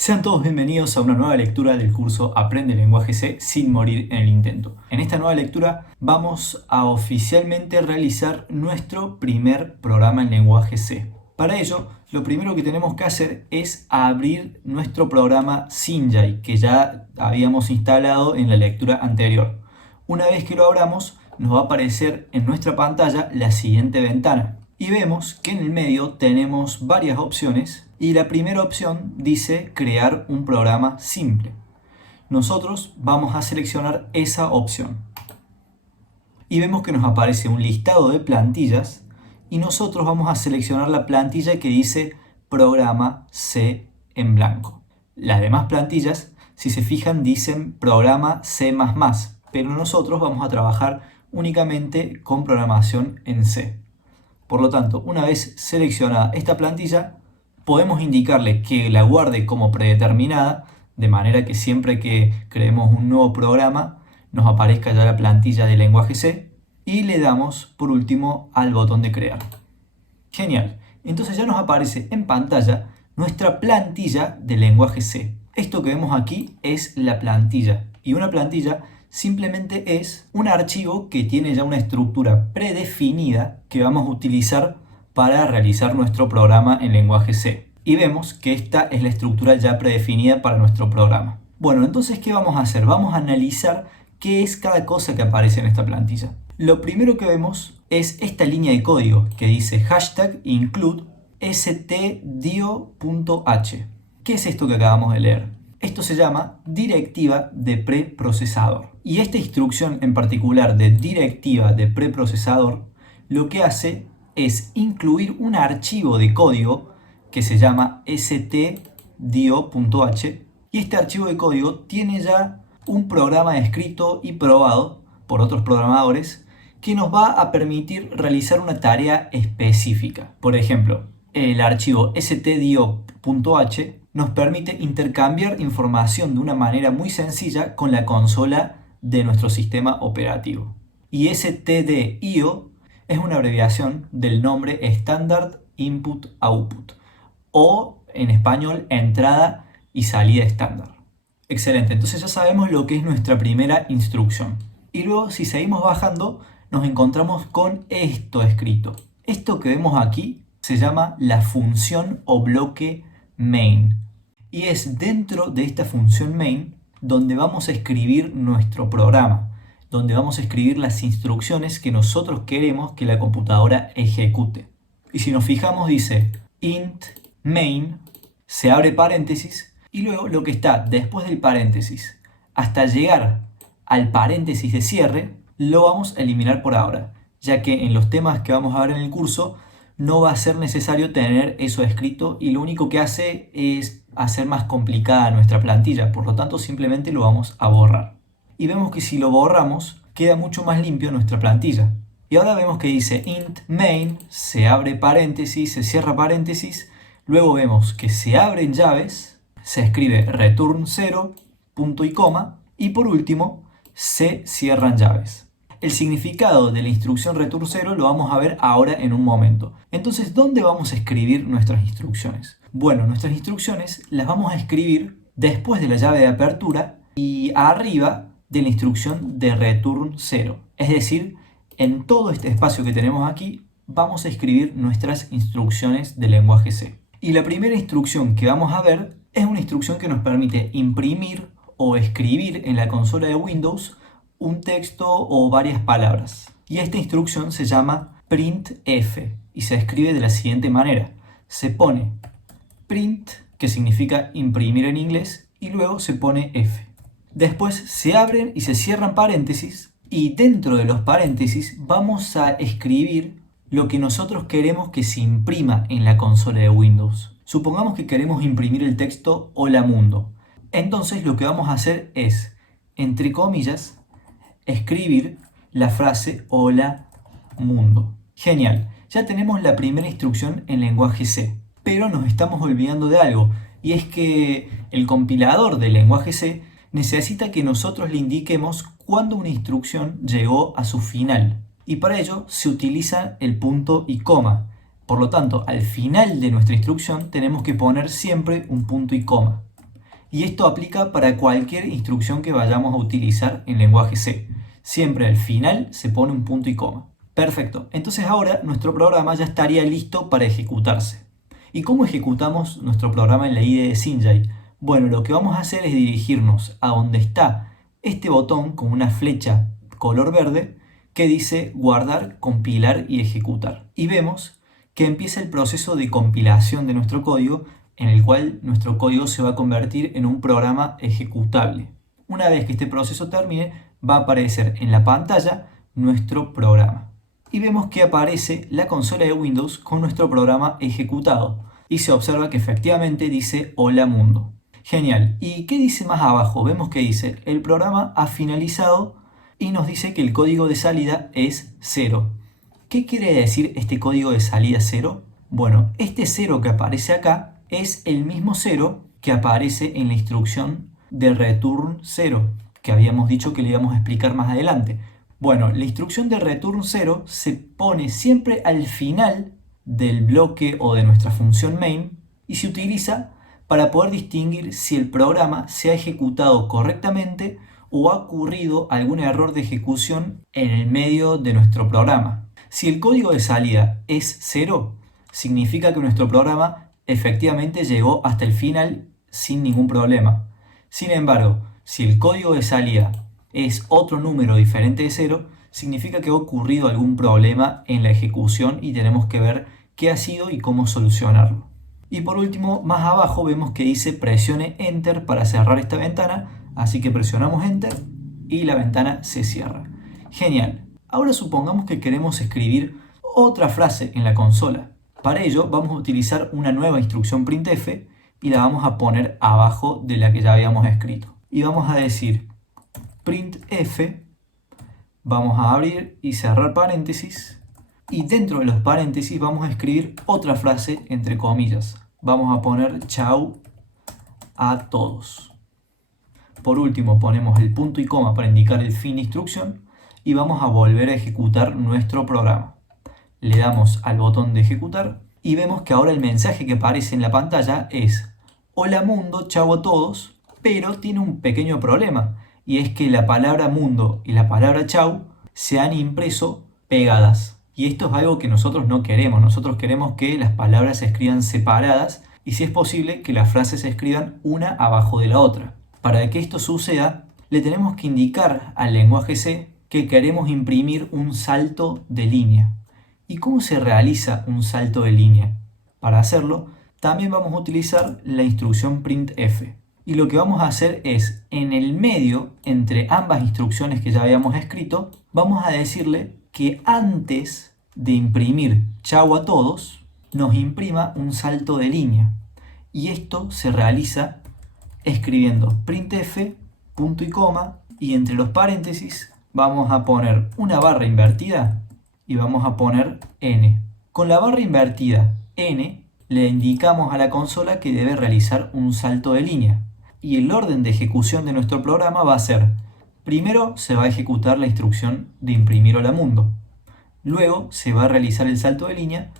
Sean todos bienvenidos a una nueva lectura del curso Aprende Lenguaje C sin morir en el intento. En esta nueva lectura vamos a oficialmente realizar nuestro primer programa en lenguaje C. Para ello, lo primero que tenemos que hacer es abrir nuestro programa Sinjai, que ya habíamos instalado en la lectura anterior. Una vez que lo abramos, nos va a aparecer en nuestra pantalla la siguiente ventana. Y vemos que en el medio tenemos varias opciones y la primera opción dice crear un programa simple. Nosotros vamos a seleccionar esa opción. Y vemos que nos aparece un listado de plantillas y nosotros vamos a seleccionar la plantilla que dice programa C en blanco. Las demás plantillas, si se fijan, dicen programa C++, pero nosotros vamos a trabajar únicamente con programación en C. Por lo tanto, una vez seleccionada esta plantilla, podemos indicarle que la guarde como predeterminada, de manera que siempre que creemos un nuevo programa, nos aparezca ya la plantilla de lenguaje C, y le damos, por último, al botón de crear. Genial. Entonces ya nos aparece en pantalla nuestra plantilla de lenguaje C. Esto que vemos aquí es la plantilla, y una plantilla simplemente es un archivo que tiene ya una estructura predefinida que vamos a utilizar para realizar nuestro programa en lenguaje C. Y vemos que esta es la estructura ya predefinida para nuestro programa. Bueno, entonces, ¿qué vamos a hacer? Vamos a analizar qué es cada cosa que aparece en esta plantilla. Lo primero que vemos es esta línea de código que dice #include stdio.h. ¿Qué es esto que acabamos de leer? Esto se llama directiva de preprocesador. Y esta instrucción en particular de directiva de preprocesador lo que hace es incluir un archivo de código que se llama stdio.h, y este archivo de código tiene ya un programa escrito y probado por otros programadores que nos va a permitir realizar una tarea específica. Por ejemplo, el archivo stdio.h nos permite intercambiar información de una manera muy sencilla con la consola de nuestro sistema operativo. Y stdio es una abreviación del nombre Standard Input Output, o en español, entrada y salida estándar. Excelente, entonces ya sabemos lo que es nuestra primera instrucción. Y luego, si seguimos bajando, nos encontramos con esto escrito. Esto que vemos aquí se llama la función o bloque main. Y es dentro de esta función main donde vamos a escribir nuestro programa, donde vamos a escribir las instrucciones que nosotros queremos que la computadora ejecute. Y si nos fijamos, dice int main, se abre paréntesis, y luego lo que está después del paréntesis hasta llegar al paréntesis de cierre lo vamos a eliminar por ahora, ya que en los temas que vamos a ver en el curso no va a ser necesario tener eso escrito, y lo único que hace es hacer más complicada nuestra plantilla. Por lo tanto, simplemente lo vamos a borrar. Y vemos que si lo borramos, queda mucho más limpio nuestra plantilla. Y ahora vemos que dice int main, se abre paréntesis, se cierra paréntesis. Luego vemos que se abren llaves, se escribe return 0, punto y coma. Y por último, se cierran llaves. El significado de la instrucción return 0 lo vamos a ver ahora en un momento. Entonces, ¿dónde vamos a escribir nuestras instrucciones? Bueno, nuestras instrucciones las vamos a escribir después de la llave de apertura y arriba de la instrucción de return 0. Es decir, en todo este espacio que tenemos aquí vamos a escribir nuestras instrucciones de lenguaje C. Y la primera instrucción que vamos a ver es una instrucción que nos permite imprimir o escribir en la consola de Windows un texto o varias palabras. Y esta instrucción se llama printf y se escribe de la siguiente manera. Se pone print, que significa imprimir en inglés, y luego se pone f. Después se abren y se cierran paréntesis, y dentro de los paréntesis vamos a escribir lo que nosotros queremos que se imprima en la consola de Windows. Supongamos que queremos imprimir el texto Hola Mundo. Entonces lo que vamos a hacer es, entre comillas, escribir la frase Hola Mundo. Genial, ya tenemos la primera instrucción en lenguaje C, pero nos estamos olvidando de algo, y es que el compilador del lenguaje C necesita que nosotros le indiquemos cuándo una instrucción llegó a su final, y para ello se utiliza el punto y coma. Por lo tanto, al final de nuestra instrucción tenemos que poner siempre un punto y coma. Y esto aplica para cualquier instrucción que vayamos a utilizar en lenguaje C. Siempre al final se pone un punto y coma. Perfecto, entonces ahora nuestro programa ya estaría listo para ejecutarse. ¿Y cómo ejecutamos nuestro programa en la IDE de Synjai? Bueno, lo que vamos a hacer es dirigirnos a donde está este botón con una flecha color verde que dice guardar, compilar y ejecutar. Y vemos que empieza el proceso de compilación de nuestro código, en el cual nuestro código se va a convertir en un programa ejecutable. Una vez que este proceso termine, va a aparecer en la pantalla nuestro programa. Y vemos que aparece la consola de Windows con nuestro programa ejecutado. Y se observa que efectivamente dice Hola Mundo. Genial. ¿Y qué dice más abajo? Vemos que dice el programa ha finalizado y nos dice que el código de salida es 0. ¿Qué quiere decir este código de salida 0? Bueno, este 0 que aparece acá es el mismo 0 que aparece en la instrucción de return 0, que habíamos dicho que le íbamos a explicar más adelante. Bueno, la instrucción de return 0 se pone siempre al final del bloque o de nuestra función main y se utiliza para poder distinguir si el programa se ha ejecutado correctamente o ha ocurrido algún error de ejecución en el medio de nuestro programa. Si el código de salida es 0, significa que nuestro programa efectivamente llegó hasta el final sin ningún problema. Sin embargo, si el código de salida es otro número diferente de 0, significa que ha ocurrido algún problema en la ejecución y tenemos que ver qué ha sido y cómo solucionarlo. Y por último, más abajo vemos que dice presione Enter para cerrar esta ventana, así que presionamos Enter y la ventana se cierra. Genial. Ahora supongamos que queremos escribir otra frase en la consola. Para ello vamos a utilizar una nueva instrucción printf y la vamos a poner abajo de la que ya habíamos escrito. Y vamos a decir printf, vamos a abrir y cerrar paréntesis, y dentro de los paréntesis vamos a escribir otra frase entre comillas. Vamos a poner chau a todos. Por último ponemos el punto y coma para indicar el fin de instrucción y vamos a volver a ejecutar nuestro programa. Le damos al botón de ejecutar y vemos que ahora el mensaje que aparece en la pantalla es hola mundo, chau a todos, pero tiene un pequeño problema y es que la palabra mundo y la palabra chau se han impreso pegadas. Y esto es algo que nosotros no queremos. Nosotros queremos que las palabras se escriban separadas y, si es posible, que las frases se escriban una abajo de la otra. Para que esto suceda, le tenemos que indicar al lenguaje C que queremos imprimir un salto de línea. ¿Y cómo se realiza un salto de línea? Para hacerlo, también vamos a utilizar la instrucción printf. Y lo que vamos a hacer es, en el medio, entre ambas instrucciones que ya habíamos escrito, vamos a decirle que antes de imprimir chau a todos, nos imprima un salto de línea. Y esto se realiza escribiendo printf, punto y coma, y entre los paréntesis vamos a poner una barra invertida y vamos a poner n. Con la barra invertida n le indicamos a la consola que debe realizar un salto de línea. Y el orden de ejecución de nuestro programa va a ser: primero se va a ejecutar la instrucción de imprimir hola mundo. Luego se va a realizar el salto de línea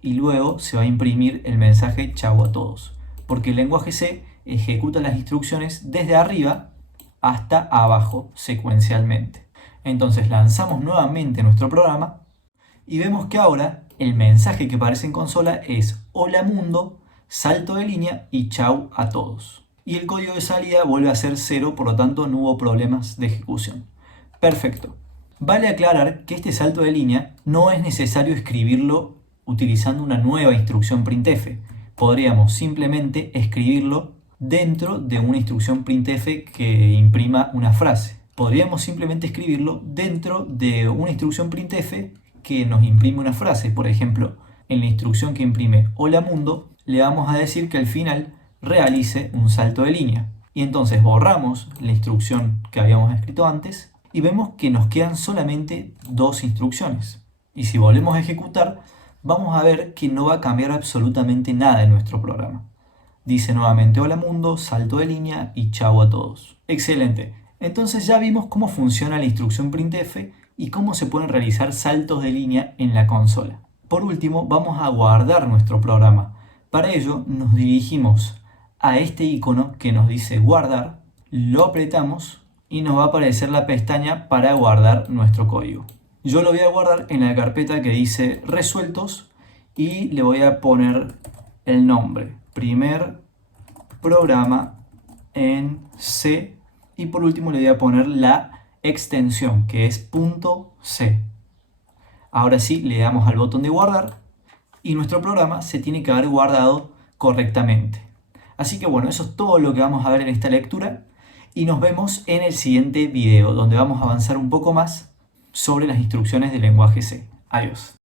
y luego se va a imprimir el mensaje chau a todos. Porque el lenguaje C ejecuta las instrucciones desde arriba hasta abajo secuencialmente. Entonces lanzamos nuevamente nuestro programa y vemos que ahora el mensaje que aparece en consola es hola mundo, salto de línea y chau a todos. Y el código de salida vuelve a ser 0, por lo tanto no hubo problemas de ejecución. Perfecto. Vale aclarar que este salto de línea no es necesario escribirlo utilizando una nueva instrucción printf. Podríamos simplemente escribirlo dentro de una instrucción printf que imprima una frase. Podríamos simplemente escribirlo dentro de una instrucción printf que nos imprime una frase. Por ejemplo, en la instrucción que imprime hola mundo, le vamos a decir que al final realice un salto de línea. Y entonces borramos la instrucción que habíamos escrito antes y vemos que nos quedan solamente dos instrucciones. Y si volvemos a ejecutar, vamos a ver que no va a cambiar absolutamente nada en nuestro programa. Dice nuevamente hola mundo, salto de línea y chau a todos. Excelente. Entonces ya vimos cómo funciona la instrucción printf y cómo se pueden realizar saltos de línea en la consola. Por último, vamos a guardar nuestro programa. Para ello nos dirigimos a este icono que nos dice guardar, lo apretamos y nos va a aparecer la pestaña para guardar nuestro código. Yo lo voy a guardar en la carpeta que dice resueltos y le voy a poner el nombre, primer programa en C, y por último le voy a poner la extensión que es .c. Ahora sí le damos al botón de guardar y nuestro programa se tiene que haber guardado correctamente. Así que bueno, eso es todo lo que vamos a ver en esta lectura y nos vemos en el siguiente video donde vamos a avanzar un poco más sobre las instrucciones del lenguaje C. Adiós.